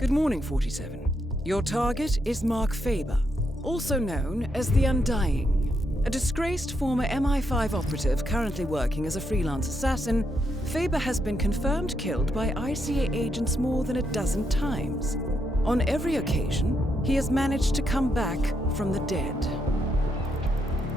Good morning, 47. Your target is Mark Faber, also known as the Undying. A disgraced former MI5 operative currently working as a freelance assassin, Faber has been confirmed killed by ICA agents more than a dozen times. On every occasion, he has managed to come back from the dead.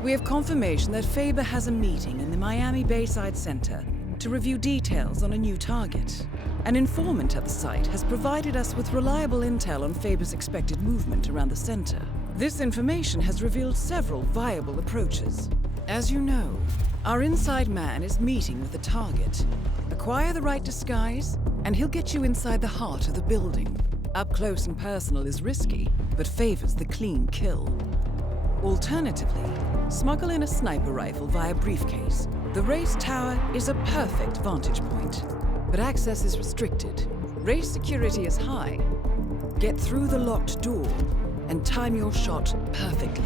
We have confirmation that Faber has a meeting in the Miami Bayside Center to review details on a new target. An informant at the site has provided us with reliable intel on Faber's expected movement around the center. This information has revealed several viable approaches. As you know, our inside man is meeting with the target. Acquire the right disguise, and he'll get you inside the heart of the building. Up close and personal is risky, but favors the clean kill. Alternatively, smuggle in a sniper rifle via briefcase. The race tower is a perfect vantage point, but access is restricted. Race security is high. Get through the locked door and time your shot perfectly.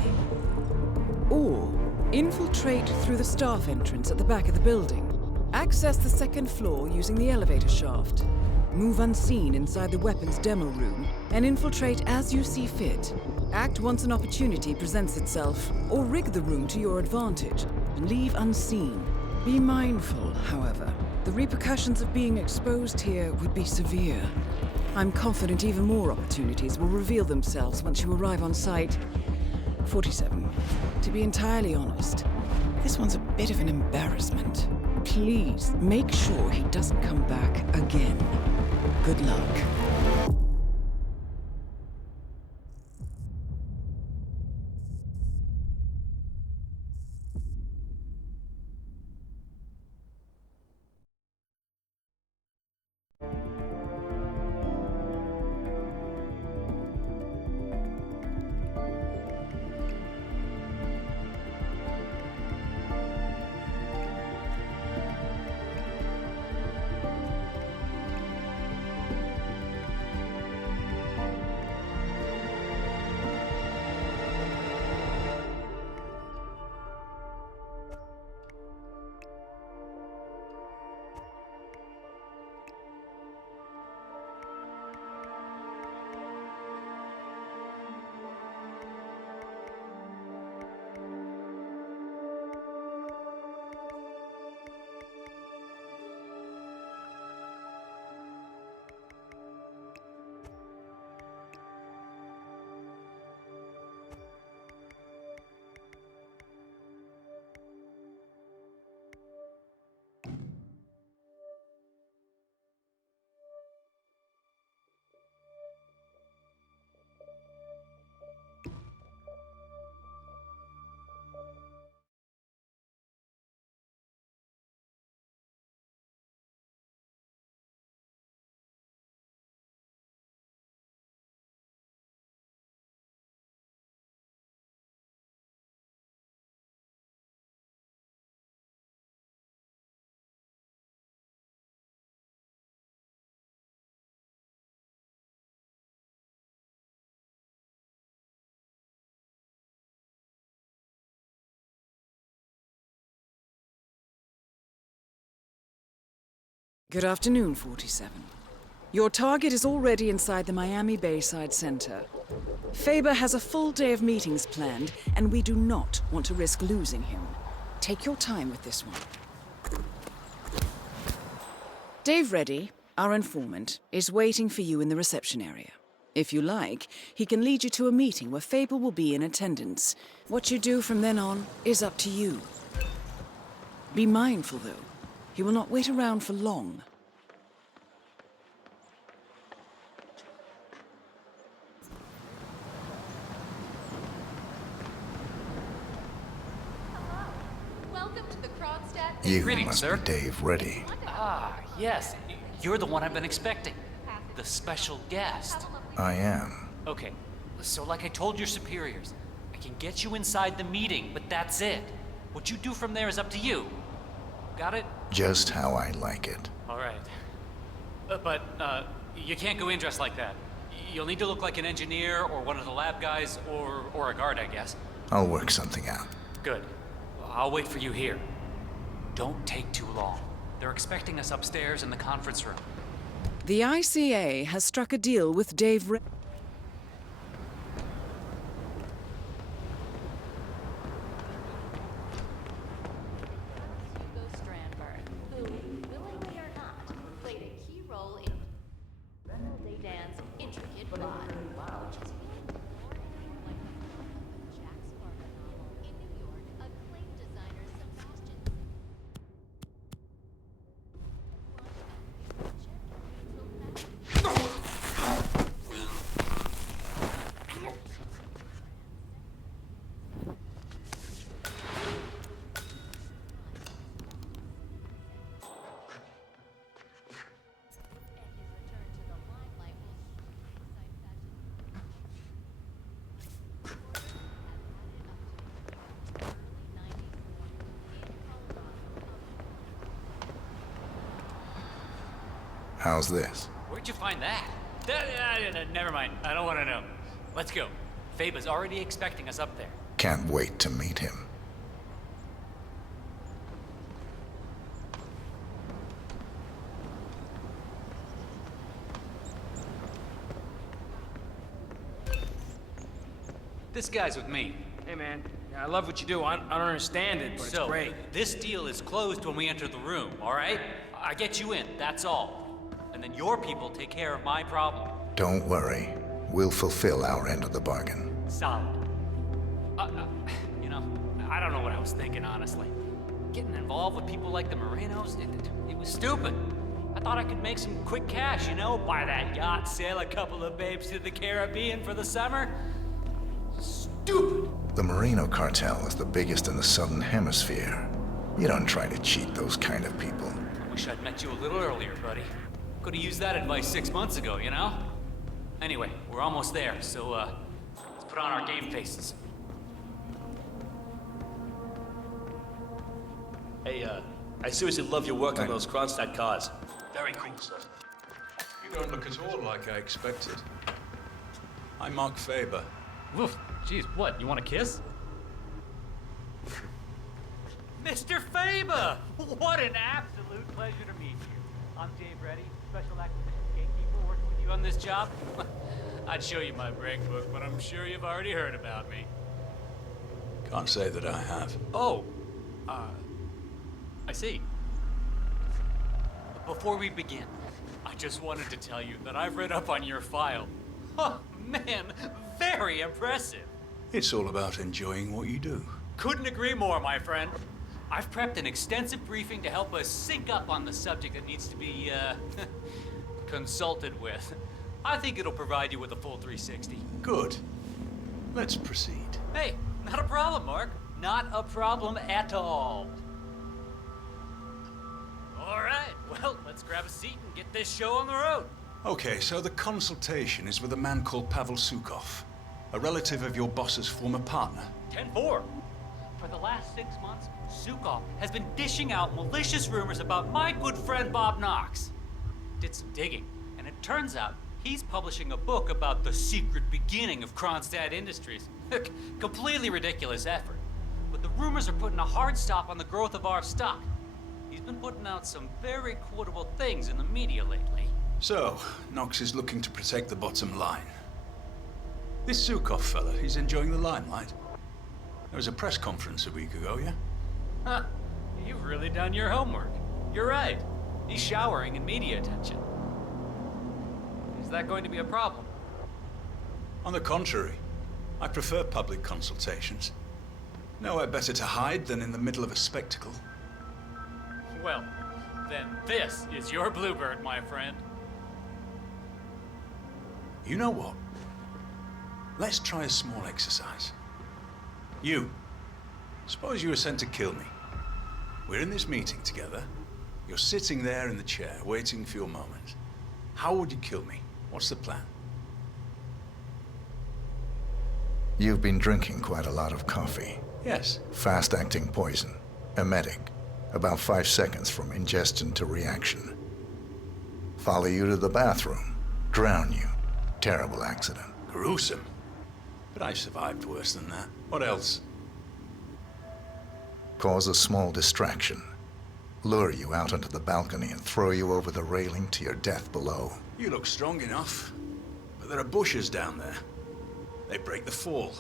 Or infiltrate through the staff entrance at the back of the building. Access the second floor using the elevator shaft. Move unseen inside the weapons demo room and infiltrate as you see fit. Act once an opportunity presents itself, or rig the room to your advantage and leave unseen. Be mindful, however. The repercussions of being exposed here would be severe. I'm confident even more opportunities will reveal themselves once you arrive on site. 47. To be entirely honest, this one's a bit of an embarrassment. Please make sure he doesn't come back again. Good luck. Good afternoon, 47. Your target is already inside the Miami Bayside Center. Faber has a full day of meetings planned, and we do not want to risk losing him. Take your time with this one. Dave Reddy, our informant, is waiting for you in the reception area. If you like, he can lead you to a meeting where Faber will be in attendance. What you do from then on is up to you. Be mindful, though. He will not wait around for long. You Greetings, must sir. be Dave Reddy. Ah, yes. You're the one I've been expecting. The special guest. I am. Okay, so like I told your superiors, I can get you inside the meeting, but that's it. What you do from there is up to you. Got it? Just how I like it. All right. But you can't go in dressed like that. You'll need to look like an engineer or one of the lab guys or a guard, I guess. I'll work something out. Good. I'll wait for you here. Don't take too long. They're expecting us upstairs in the conference room. The ICA has struck a deal with Dave who, willingly or not, played a key role in Dan's intricate plot, which is feeling more and more like the plot of a Jack Sparrow novel in New York. Acclaimed designer Sebastian How's this? Where'd you find that? Never mind. I don't want to know. Let's go. Faba's already expecting us up there. Can't wait to meet him. This guy's with me. Hey, man. Yeah, I love what you do. I don't understand it, but it's great. This deal is closed when we enter the room, all right? I get you in, that's all. And then your people take care of my problem. Don't worry. We'll fulfill our end of the bargain. Solid. You know, I don't know what I was thinking, honestly. Getting involved with people like the Morenos, it was stupid. I thought I could make some quick cash, you know? Buy that yacht, sail a couple of babes to the Caribbean for the summer. Stupid! The Moreno cartel is the biggest in the Southern Hemisphere. You don't try to cheat those kind of people. I wish I'd met you a little earlier, buddy. Could have used that advice 6 months ago, you know? Anyway, we're almost there, so, let's put on our game faces. Hey, I seriously love your work on those Kronstadt cars. Very cool, sir. You don't look at all like I expected. I'm Mark Faber. Woof. Jeez, what, you want a kiss? Mr. Faber! What an absolute pleasure to meet you. I'm Dave Reddy, Special Acquisitions Gatekeeper, working with you on this job. I'd show you my break book, but I'm sure you've already heard about me. Can't say that I have. Oh, I see. Before we begin, I just wanted to tell you that I've read up on your file. Oh, man, very impressive. It's all about enjoying what you do. Couldn't agree more, my friend. I've prepped an extensive briefing to help us sync up on the subject that needs to be, consulted with. I think it'll provide you with a full 360. Good. Let's proceed. Hey, not a problem, Mark. Not a problem at all. All right, well, let's grab a seat and get this show on the road. Okay, so the consultation is with a man called Pavel Sukov, a relative of your boss's former partner. 10-4. For the last 6 months, Sukov has been dishing out malicious rumors about my good friend Bob Knox. Did some digging, and it turns out he's publishing a book about the secret beginning of Kronstadt Industries. Completely ridiculous effort. But the rumors are putting a hard stop on the growth of our stock. He's been putting out some very quotable things in the media lately. So, Knox is looking to protect the bottom line. This Sukov fella, he's enjoying the limelight. There was a press conference a week ago, yeah? Huh. You've really done your homework. You're right. He's showering in media attention. Is that going to be a problem? On the contrary, I prefer public consultations. Nowhere better to hide than in the middle of a spectacle. Well, then this is your bluebird, my friend. You know what? Let's try a small exercise. You. Suppose you were sent to kill me. We're in this meeting together. You're sitting there in the chair, waiting for your moment. How would you kill me? What's the plan? You've been drinking quite a lot of coffee. Yes. Fast-acting poison. Emetic. About 5 seconds from ingestion to reaction. Follow you to the bathroom. Drown you. Terrible accident. Gruesome. But I survived worse than that. What else? Cause a small distraction. lure you out onto the balcony and throw you over the railing to your death below. You look strong enough, but there are bushes down there. They break the fall.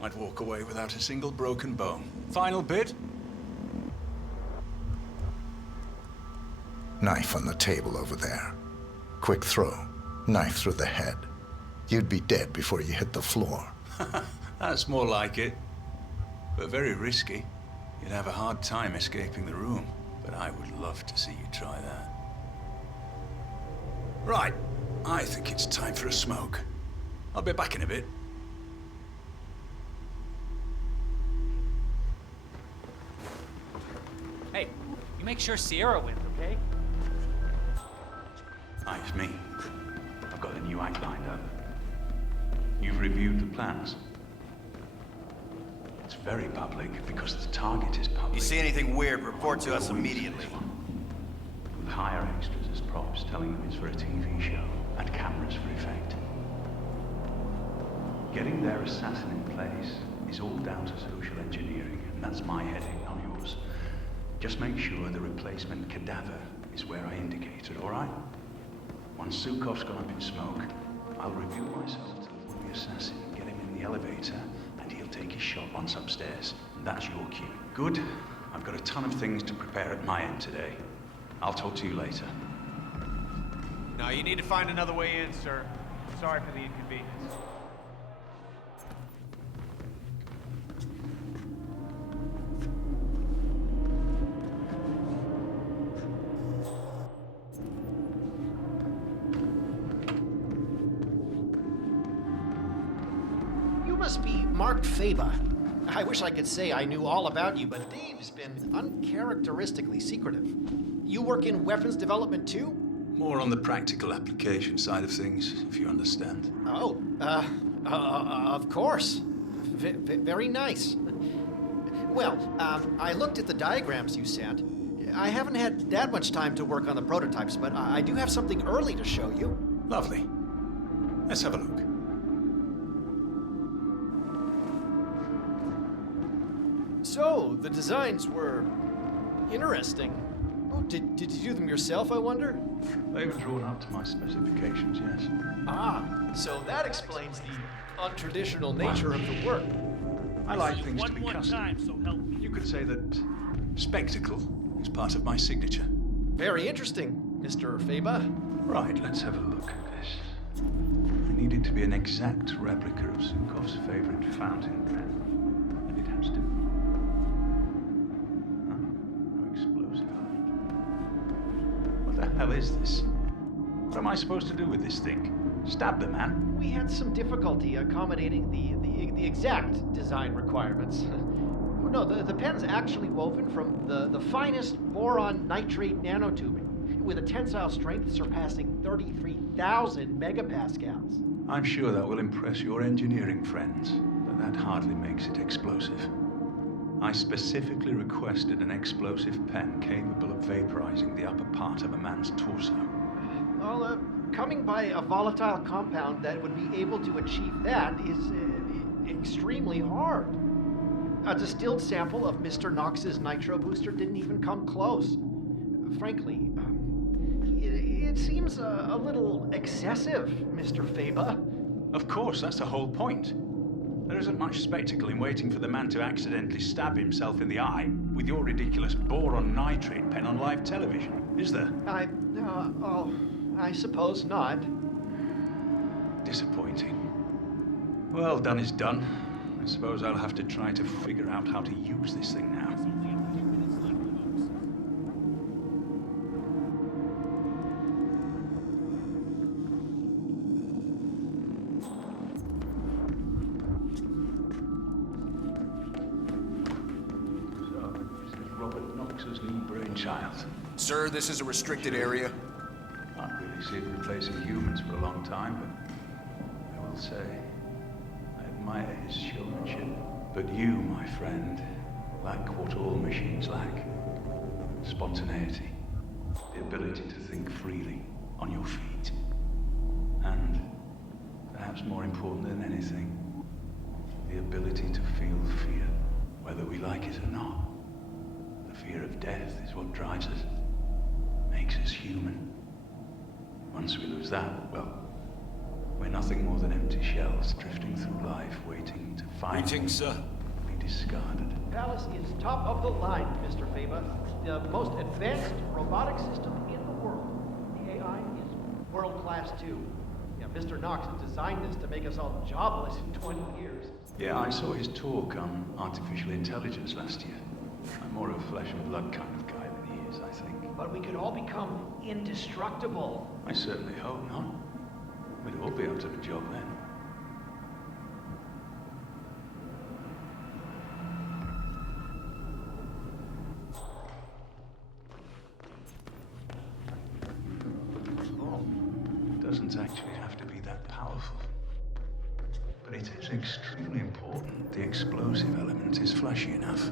I'd walk away without a single broken bone. Final bid? Knife on the table over there. Quick throw. Knife through the head. You'd be dead before you hit the floor. That's more like it. But very risky. You'd have a hard time escaping the room. But I would love to see you try that. Right. I think it's time for a smoke. I'll be back in a bit. Hey, you make sure Sierra wins, okay? Hi, it's me. I've got a new act lined up. You've reviewed the plans. It's very public because the target is public. You see anything weird, report to us immediately. With higher extras as props, telling them it's for a TV show, and cameras for effect. Getting their assassin in place is all down to social engineering, and that's my heading, not yours. Just make sure the replacement cadaver is where I indicated, all right? Once Sukov's gone up in smoke, I'll reveal myself to the assassin, get him in the elevator, and he'll take his shot once upstairs. And that's your cue. Good. I've got a ton of things to prepare at my end today. I'll talk to you later. No, you need to find another way in, sir. Sorry for the inconvenience. You must be Mark Faber. I wish I could say I knew all about you, but Dave's been uncharacteristically secretive. You work in weapons development too? More on the practical application side of things, if you understand. Oh, of course. Very nice. Well, I looked at the diagrams you sent. I haven't had that much time to work on the prototypes, but I do have something early to show you. Lovely. Let's have a look. So, the designs were interesting. Oh, did you do them yourself, I wonder? They were drawn up to my specifications, yes. Ah, so that explains the untraditional nature of the work. I like things to be custom. You could say that spectacle is part of my signature. Very interesting, Mr. Faber. Right, let's have a look at this. I need it to be an exact replica of Sukov's favorite fountain pen. And it has to. No explosive. What the hell is this? What am I supposed to do with this thing? Stab the man? We had some difficulty accommodating the exact design requirements. No, the pen's actually woven from the finest boron nitrate nanotubing, with a tensile strength surpassing 33,000 megapascals. I'm sure that will impress your engineering friends, but that hardly makes it explosive. I specifically requested an explosive pen capable of vaporizing the upper part of a man's torso. Well, coming by a volatile compound that would be able to achieve that is extremely hard. A distilled sample of Mr. Knox's nitro booster didn't even come close. Frankly, it seems a little excessive, Mr. Faber. Of course, that's the whole point. There isn't much spectacle in waiting for the man to accidentally stab himself in the eye with your ridiculous boron nitrate pen on live television, is there? I suppose not. Disappointing. Well, done is done. I suppose I'll have to try to figure out how to use this thing now. So, this is Robert Knox's new brainchild. Sir, this is a restricted area. Can't really see it replacing humans for a long time, but I will say, I admire his showmanship. But you, my friend, lack what all machines lack. Spontaneity. The ability to think freely, on your feet. And, perhaps more important than anything, the ability to feel fear, whether we like it or not. The Fear of death is what drives us, makes us human. Once we lose that, well, we're nothing more than empty shells drifting through life, waiting to Greetings, sir. be discarded. Palace is top of the line, Mr. Faba. The most advanced robotic system in the world. The AI is world class too. Yeah, Mr. Knox designed this to make us all jobless in 20 years. Yeah, I saw his talk on artificial intelligence last year. I'm more of a flesh and blood kind of guy than he is, I think. But we could all become indestructible. I certainly hope not. We'd all be able to do the job then. Doesn't actually have to be that powerful. But it is extremely important the explosive element is flashy enough.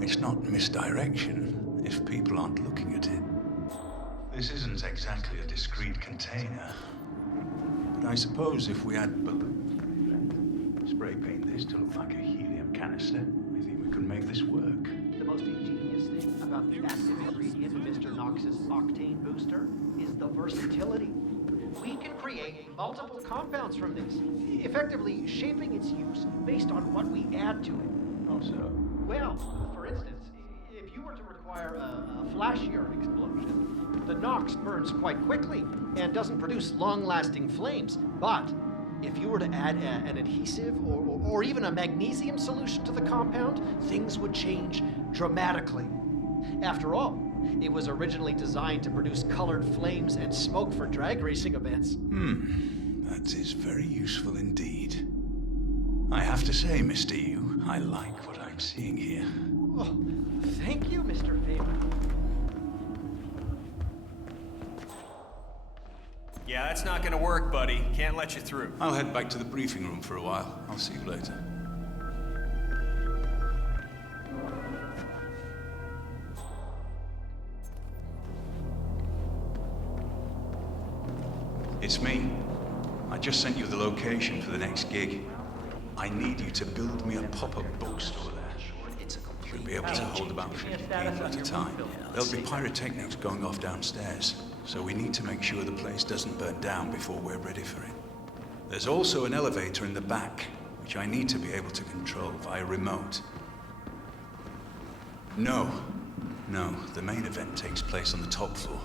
It's not misdirection if people aren't looking at it. This isn't exactly a discrete container. But I suppose if we had spray paint this to look like a helium canister, I think we could make this work. The most ingenious thing about the active ingredient in Mr. Knox's octane booster is the versatility. We can create multiple compounds from this, effectively shaping its use based on what we add to it. Oh, so? Well, for instance, if you were to require a flashier explosion, the Knox burns quite quickly and doesn't produce long-lasting flames. But if you were to add an adhesive or even a magnesium solution to the compound, things would change dramatically. After all, it was originally designed to produce colored flames and smoke for drag racing events. That is very useful indeed. I have to say, Mr. Yu, I like what I'm seeing here. Oh, thank you, Mr. Faber. Yeah, that's not gonna work, buddy. Can't let you through. I'll head back to the briefing room for a while. I'll see you later. It's me. I just sent you the location for the next gig. I need you to build me a pop-up bookstore there. Should be able to hold about 50 people at a time. There'll be pyrotechnics going off downstairs, so we need to make sure the place doesn't burn down before we're ready for it. There's also an elevator in the back, which I need to be able to control via remote. No, the main event takes place on the top floor.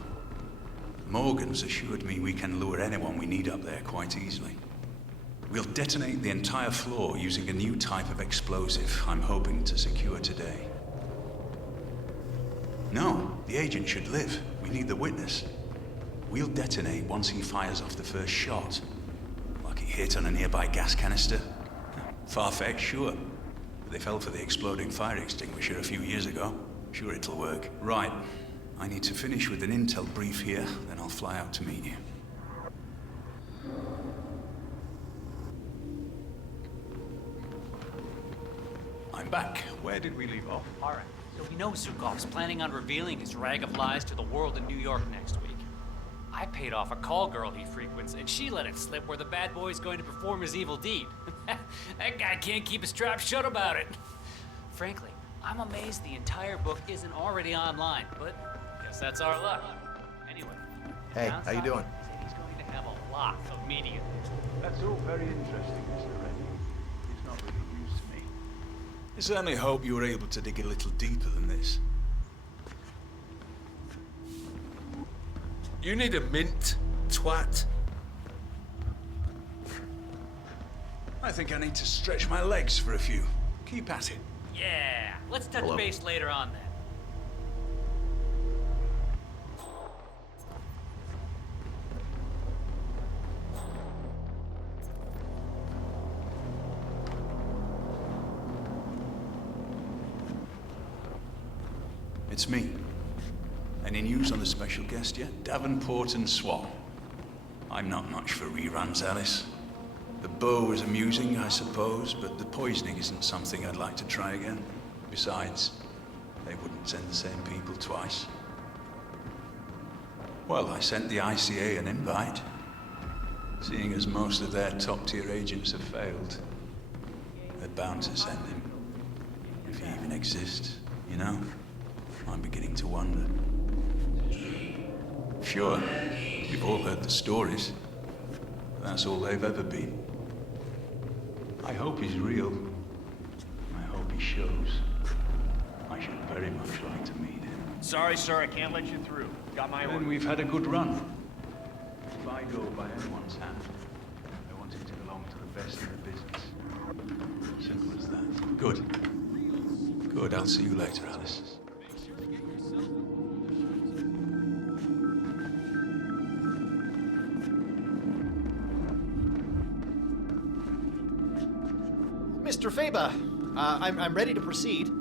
Morgan's assured me we can lure anyone we need up there quite easily. We'll detonate the entire floor using a new type of explosive I'm hoping to secure today. No, the agent should live. We need the witness. We'll detonate once he fires off the first shot. Like he hit on a nearby gas canister. Far-fetched, sure. But they fell for the exploding fire extinguisher a few years ago. Sure it'll work. Right. I need to finish with an intel brief here, then I'll fly out to meet you. I'm back. Where did we leave off? All right, so we know Zukov's planning on revealing his rag of lies to the world in New York next week. I paid off a call girl he frequents, and she let it slip where the bad boy's going to perform his evil deed. That guy can't keep his trap shut about it. Frankly, I'm amazed the entire book isn't already online, but guess that's our luck. Anyway. Hey, how you doing? He said he's going to have a lot of media. That's all very interesting, Mr. Reddy. It's not really news to me. I certainly hope you were able to dig a little deeper than this. You need a mint, twat. I think I need to stretch my legs for a few. Keep at it. Yeah, let's touch base later on then. It's me. Any news on the special guest yet? Davenport and Swan. I'm not much for reruns, Alice. The bow was amusing, I suppose, but the poisoning isn't something I'd like to try again. Besides, they wouldn't send the same people twice. Well, I sent the ICA an invite. Seeing as most of their top-tier agents have failed, they're bound to send him. If he even exists, you know? I'm beginning to wonder. Sure, we've all heard the stories. But that's all they've ever been. I hope he's real. I hope he shows. I should very much like to meet him. Sorry, sir, I can't let you through. Got my Then order. we've had a good run. If I go by anyone's hand, I want him to belong to the best in the business. Simple as that. Good. Good, I'll see you later, Alice. Mr. Faber, I'm ready to proceed.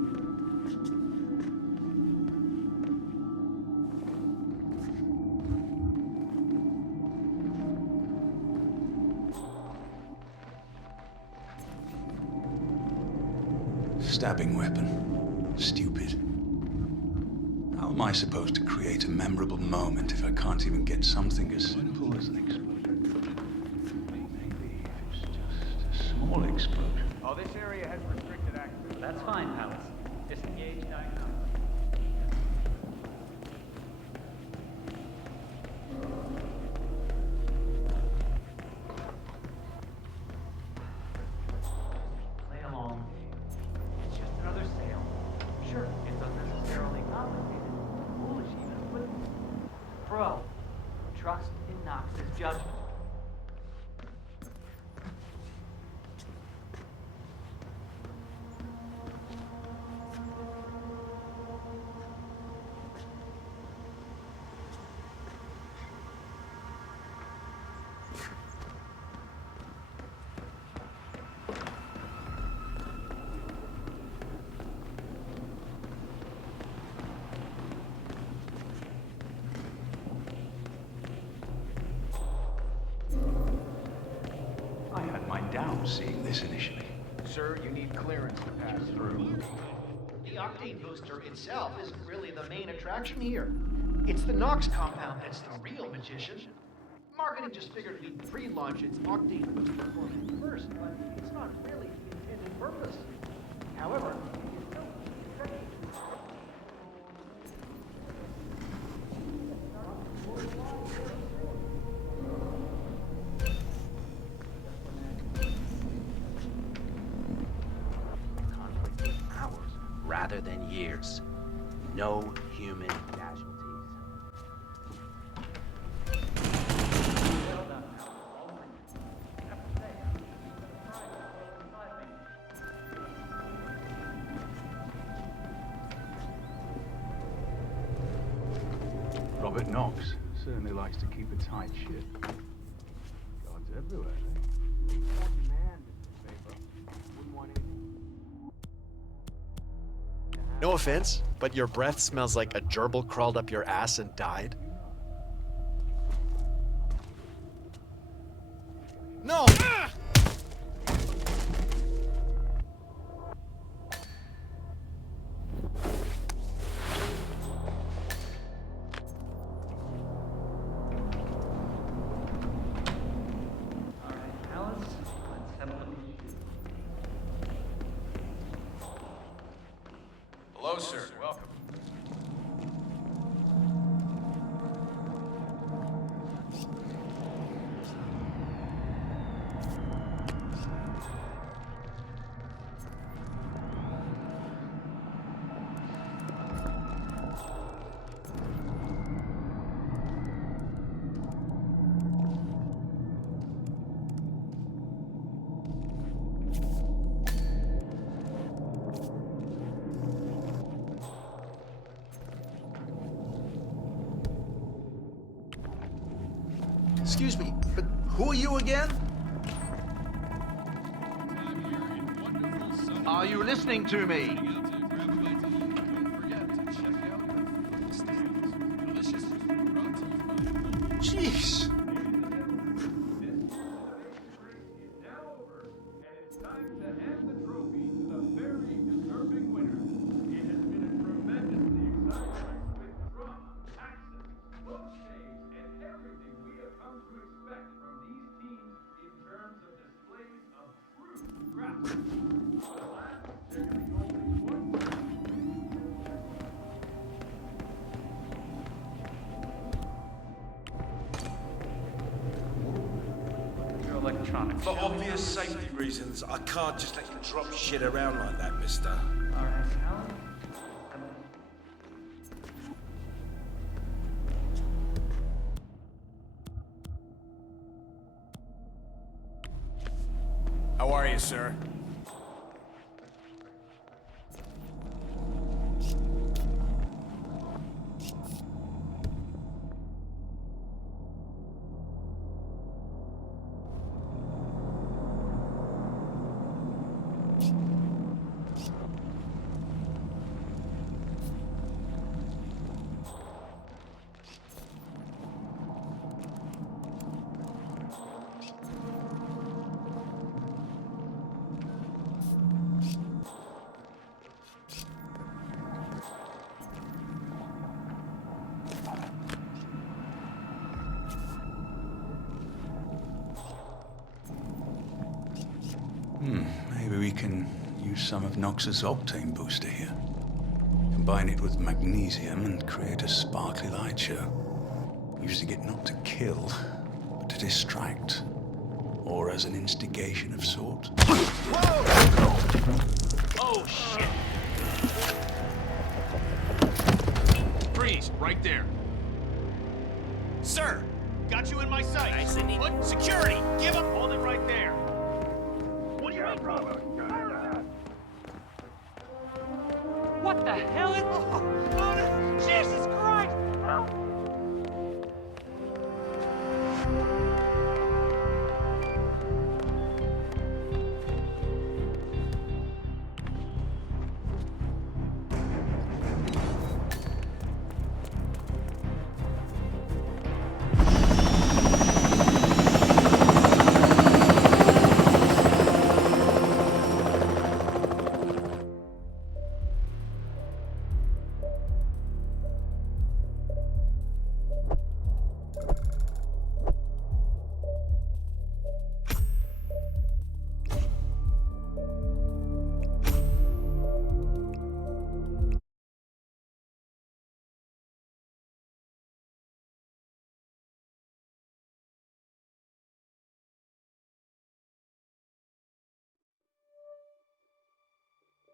Stabbing weapon. Stupid. How am I supposed to create a memorable moment if I can't even get something as simple as an explosion? Maybe if it's just a small explosion. Oh, this area has restricted access. That's fine, Palace. Disengage diagnostic. Play along. It's just another sale. Sure, it's unnecessarily complicated. Foolish even, but... Bro, trust in Knox's judgment. I had my doubts seeing this initially. Sir, you need clearance to pass through. The octane booster itself isn't really the main attraction here. It's the Knox compound that's the real magician. Marketing just figured we'd pre-launch its octane booster format first, but it's not really the intended purpose. However, it still Conflict is hours rather than years. No human casualties. Robert Knox certainly likes to keep a tight ship. Guards everywhere, eh? No offense, but your breath smells like a gerbil crawled up your ass and died. No! Hello, sir. Welcome. Excuse me, but who are you again? Are you listening to me? Jeez. electronics. For obvious safety reasons, I can't just let you drop shit around like that, mister. Alright, Alan. How are you, sir? Maybe we can use some of Nox's octane booster here. Combine it with magnesium and create a sparkly light show. Using it not to kill, but to distract. Or as an instigation of sorts. Oh, shit! Freeze, right there. Sir, got you in my sight. Nice and neat. Put security, give up. Hold it right there. What are you brother? What the hell is... Oh, Jesus Christ!